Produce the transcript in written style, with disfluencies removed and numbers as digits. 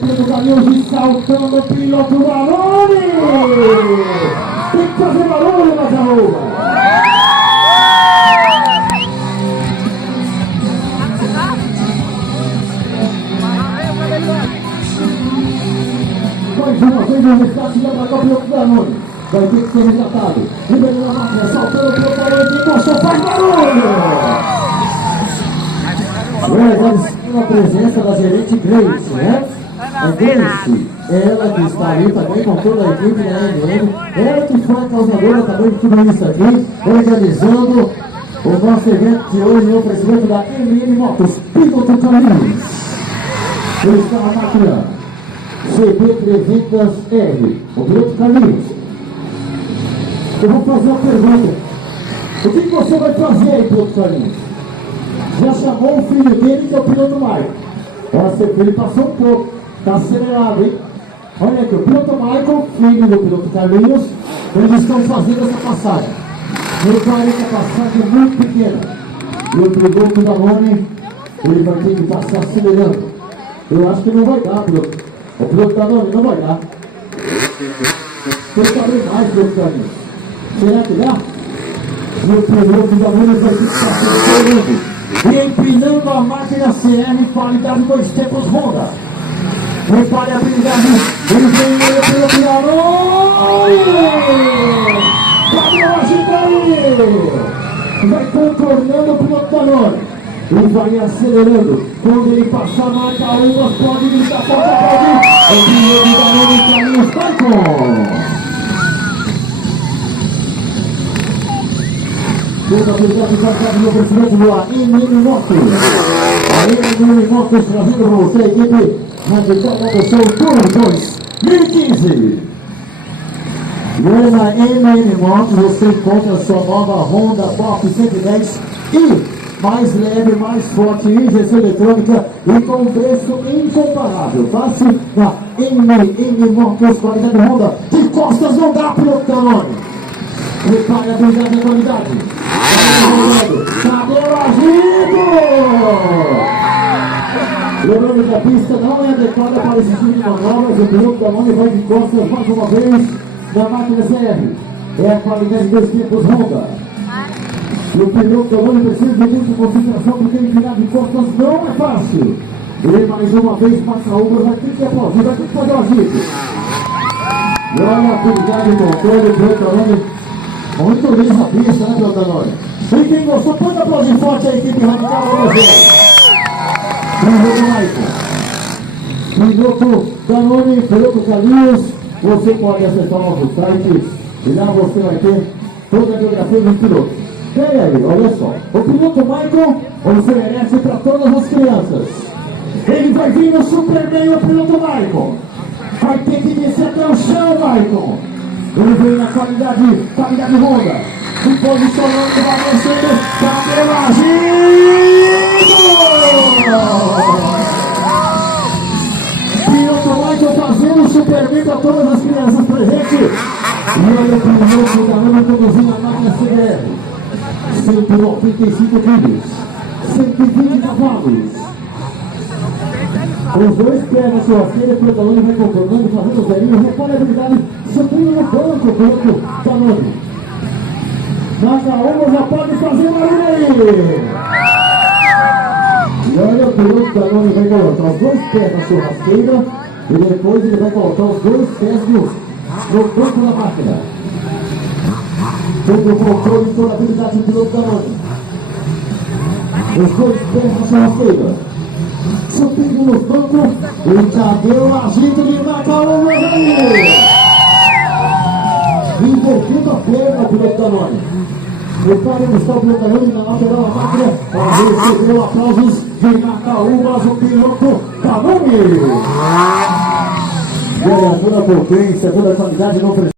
Danilo saltando o piloto Danone! Tem que fazer barulho na Jaúba! Mais uma vez o resgate da marca o piloto Danone. Vai ter que ser resgatado. Liberou a máquina, saltando o piloto Danone e mostrou, faz barulho! A presença da gerente Grace, né? A Grace, ela que está ali também com toda a equipe da MM, ela que foi a causadora também de tudo isso aqui, organizando o nosso evento de hoje, o oferecimento da MM Motos, Piloto Caminhos. Ele está na máquina CB300R, o Piloto Caminhos. Eu vou fazer uma pergunta. O que você vai fazer aí, Piloto Caminhos? Já chamou o filho dele, que é o piloto Michael. Olha, seu filho passou um pouco, está acelerado, hein? Olha aqui, o piloto Michael, filho do piloto Carlinhos, eles estão fazendo essa passagem. Ele vai essa passagem muito pequena. E o piloto Danone, ele vai ter que passar acelerando. Eu acho que não vai dar, piloto. O piloto Danone não vai dar. Tem que abrir mais, piloto Carlinhos. Será que dá? E o piloto Danone vai ter que passar acelerando. E empinando a máquina CR, qualidade 2 tempos Honda. Repare a habilidade, ele vem pelo piano. Cadê o agitador? Vai contornando o piloto Danone. E vai acelerando. Quando ele passar a marca Uvas, pode gritar, pode aplaudir. O piloto Danone Carlinhos Michael. Toda a habilidade carregada no oferecimento da MM Motos. A MM Motos trazendo para você a equipe Radical Motorshow Tour 2015. E na MM Motos você encontra a sua nova Honda Pop 110 e mais leve, mais forte, injeção eletrônica e com preço incomparável. Passe na MM Motos, qualidade Honda. De costas não dá, piloto Danone. Prepare a habilidade e a qualidade. Cadê o agito? Lembrando que a pista não é adequada para esse tipo de manobras. O piloto Danone vai de costas mais uma vez na máquina CR. É a qualidade dos tempos Honda. E o piloto Danone precisa de muita concentração porque empilhar de costas não é fácil. E mais uma vez passa Uvas, vai ter que aplaudir, vai ter que fazer o agito. E olha a habilidade do controle do piloto Danone. Muito lisa a pista, né, piloto Danone? E quem gostou, pode aplaudir forte a equipe radical para você. Piloto Danone, piloto Carlinhos, você pode acessar o nosso site e lá você vai ter toda a biografia do piloto. Pera aí, olha só. O piloto Michael oferece para todas as crianças. Ele vai vir no Superman, o piloto Michael. Vai ter que descer até o chão, Michael. Ele vem na qualidade Honda. Se posicionando, vai descendo. Cadê o agito? Piloto Michael fazendo o Superman para todas as crianças presentes. E olha o piloto Danone conduzindo a máquina CDR. 195 quilos. 120 cavalos. Os dois pés na churrasqueira, o piloto Danone vai contornando, fazendo o zerinho. Repare a habilidade, subindo no banco, o piloto Danone. Mas a Uvas já pode fazer barulho aí. E olha, o piloto Danone vai colocar os dois pés na churrasqueira e depois ele vai colocar os dois pés no banco da máquina. Todo o controle e toda a habilidade do piloto Danone. Os dois pés na churrasqueira. Subindo no banco, e cadê o agito de marcar o Uvas aí? Invertido a perna, o piloto Danone. Repare onde está o piloto Danone na lateral da máquina. Recebeu aplausos de Macaúbas, o piloto Danone. E olha, toda a potência, toda a qualidade não precisa.